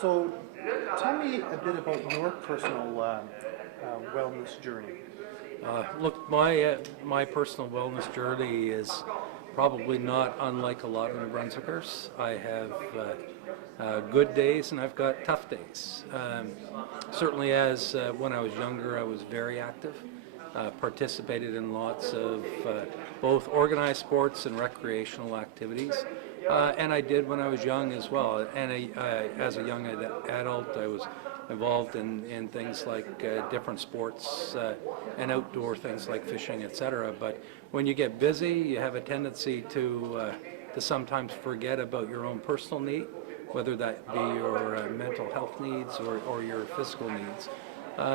So tell me a bit about your personal wellness journey. Look, my personal wellness journey is probably not unlike a lot of New Brunswickers. I have good days and I've got tough days. Certainly, as when I was younger, I was very active. Participated in lots of both organized sports and recreational activities. And I did when I was young as well. And as a young adult, I was involved in things like different sports and outdoor things like fishing, etc. But when you get busy, you have a tendency to sometimes forget about your own personal need, whether that be your mental health needs or your physical needs.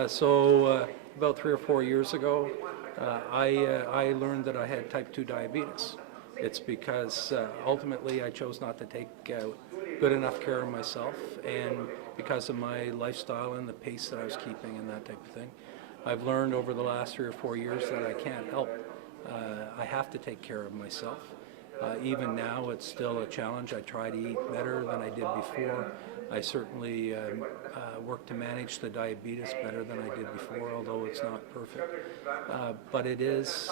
So about 3 or 4 years ago, I learned that I had type 2 diabetes. It's because ultimately I chose not to take good enough care of myself, and because of my lifestyle and the pace that I was keeping and that type of thing. I've learned over the last 3 or 4 years that I can't help. I have to take care of myself. Even now it's still a challenge. I try to eat better than I did before. I certainly work to manage the diabetes better than I did before, although it's not perfect. But it is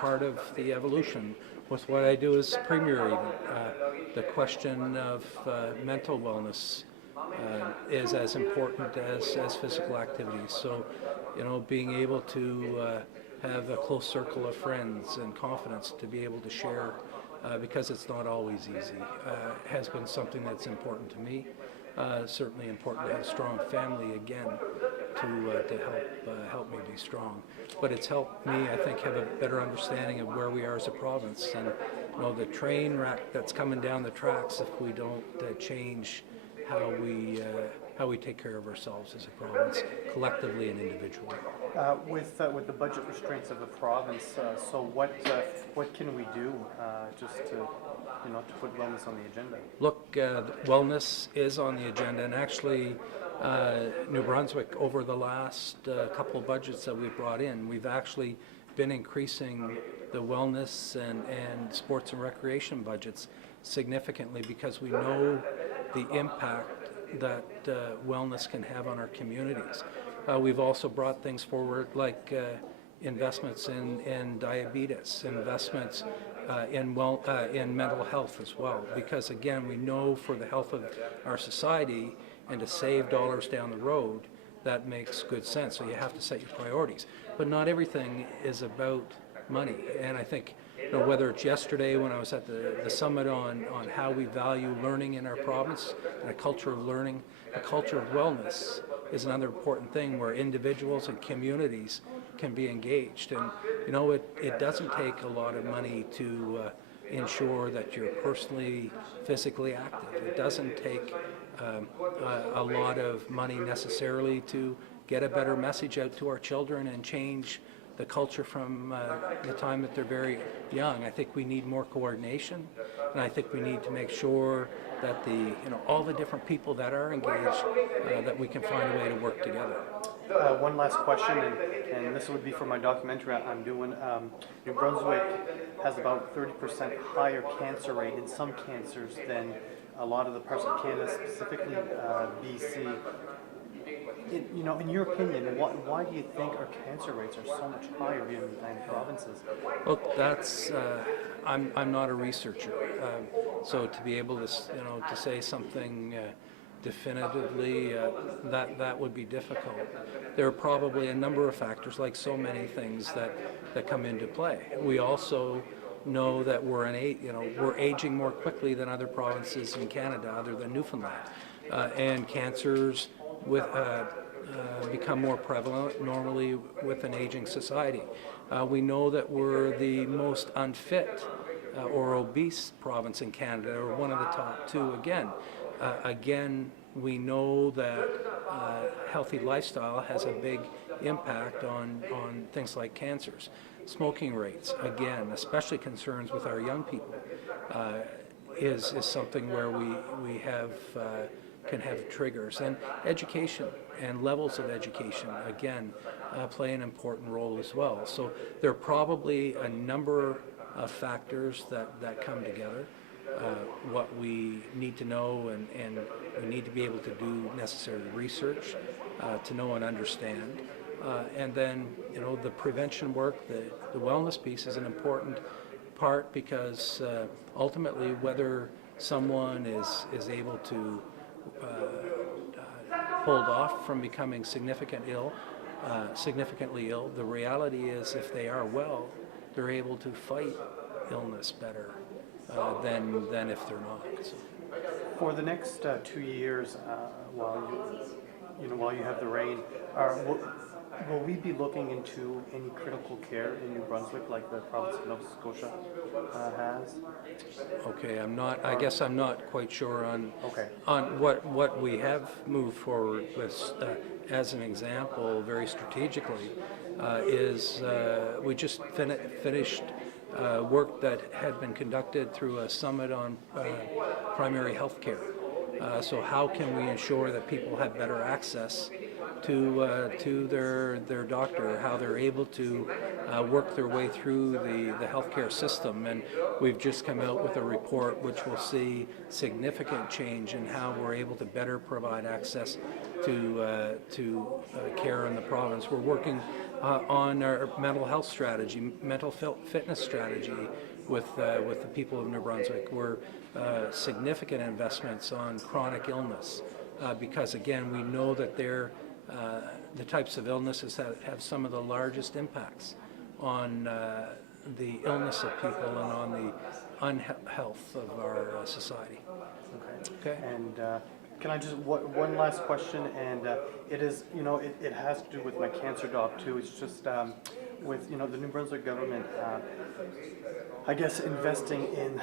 part of the evolution with what I do as Premier even. The question of mental wellness is as important as physical activity. So, being able to have a close circle of friends and confidence to be able to share, because it's not always easy, has been something that's important to me. Certainly important to have a strong family again to help me be strong. But it's helped me, I think, have a better understanding of where we are as a province, and the train wreck that's coming down the tracks if we don't change how we take care of ourselves as a province, collectively and individually. With the budget restraints of the province, so what can we do just to put wellness on the agenda? Look, wellness is on the agenda, and actually New Brunswick, over the last couple of budgets that we've brought in, we've actually been increasing the wellness and sports and recreation budgets significantly, because we know the impact that wellness can have on our communities. We've also brought things forward like investments in diabetes, investments in mental health as well, because again, we know for the health of our society and to save dollars down the road, that makes good sense. So you have to set your priorities. But not everything is about money. And I think whether it's yesterday when I was at the summit on how we value learning in our province and a culture of learning, a culture of wellness is another important thing where individuals and communities can be engaged. And it doesn't take a lot of money to ensure that you're personally, physically active. It doesn't take a lot of money necessarily to get a better message out to our children and change the culture from the time that they're very young. I think we need more coordination, and I think we need to make sure that all the different people that are engaged, that we can find a way to work together. One last question, and this would be for my documentary I'm doing. New Brunswick has about 30% higher cancer rate in some cancers than a lot of the parts of Canada, specifically BC. In your opinion, why do you think our cancer rates are so much higher in provinces? Look, that's I'm not a researcher, so to be able to to say something definitively, that would be difficult. There are probably a number of factors, like so many things, that come into play. We also know that we're aging more quickly than other provinces in Canada, other than Newfoundland, and cancers become more prevalent normally with an aging society. We know that we're the most unfit or obese province in Canada, or one of the top two again. Again, we know that healthy lifestyle has a big impact on things like cancers. Smoking rates, again, especially concerns with our young people, is something where we can have triggers. And education and levels of education, again, play an important role as well. So there are probably a number of factors that come together. what we need to know, and we need to be able to do necessary research to know and understand. And then, the prevention work, the wellness piece is an important part, because ultimately whether someone is able to hold off from becoming significantly ill, the reality is if they are well, they're able to fight illness better than if they're not. So. For the next 2 years, while you have the reign, will we be looking into any critical care in New Brunswick like the province of Nova Scotia has? Okay, I guess I'm not quite sure on Okay. on what we have moved forward with. As an example, very strategically, is we just finished work that had been conducted through a summit on primary health care. So how can we ensure that people have better access to their doctor, how they're able to work their way through the healthcare system. And we've just come out with a report which will see significant change in how we're able to better provide access to care in the province. We're working on our mental health strategy, mental fitness strategy with the people of New Brunswick. We're significant investments on chronic illness because, again, we know that they're the types of illnesses that have some of the largest impacts on the illness of people and on the unhealth of our society. Okay. And can I just, one last question, and it is, it has to do with my cancer doc too. It's just with, the New Brunswick government, I guess, investing in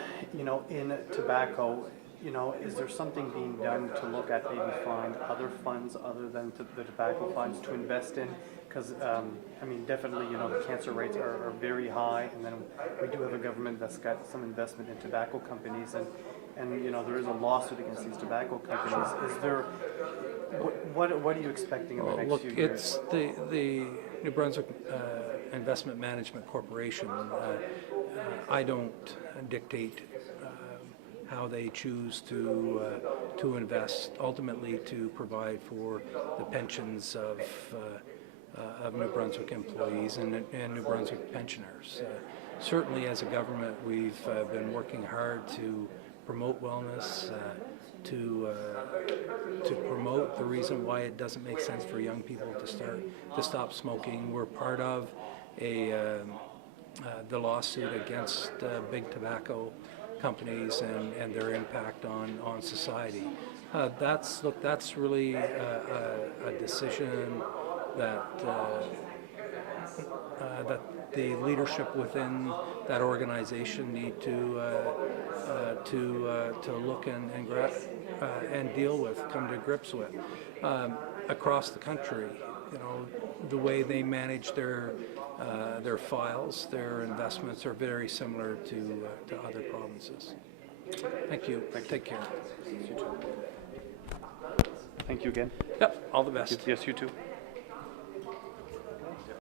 tobacco. Is there something being done to look at maybe find other funds other than the tobacco funds to invest in? Because, definitely, the cancer rates are very high, and then we do have a government that's got some investment in tobacco companies, and there is a lawsuit against these tobacco companies. Is there, what are you expecting in the next few years? It's the New Brunswick Investment Management Corporation. I don't dictate how they choose to invest, ultimately to provide for the pensions of New Brunswick employees and New Brunswick pensioners. Certainly, as a government, we've been working hard to promote wellness, to promote the reason why it doesn't make sense for young people to stop smoking. We're part of the lawsuit against big tobacco companies and their impact on society. That's really a decision that the leadership within that organization need to look and deal with, come to grips with. Across the country, the way they manage their files, their investments are very similar to other provinces. Thank you. Take care. Thank you again. Yep. All the best. Yes, you too.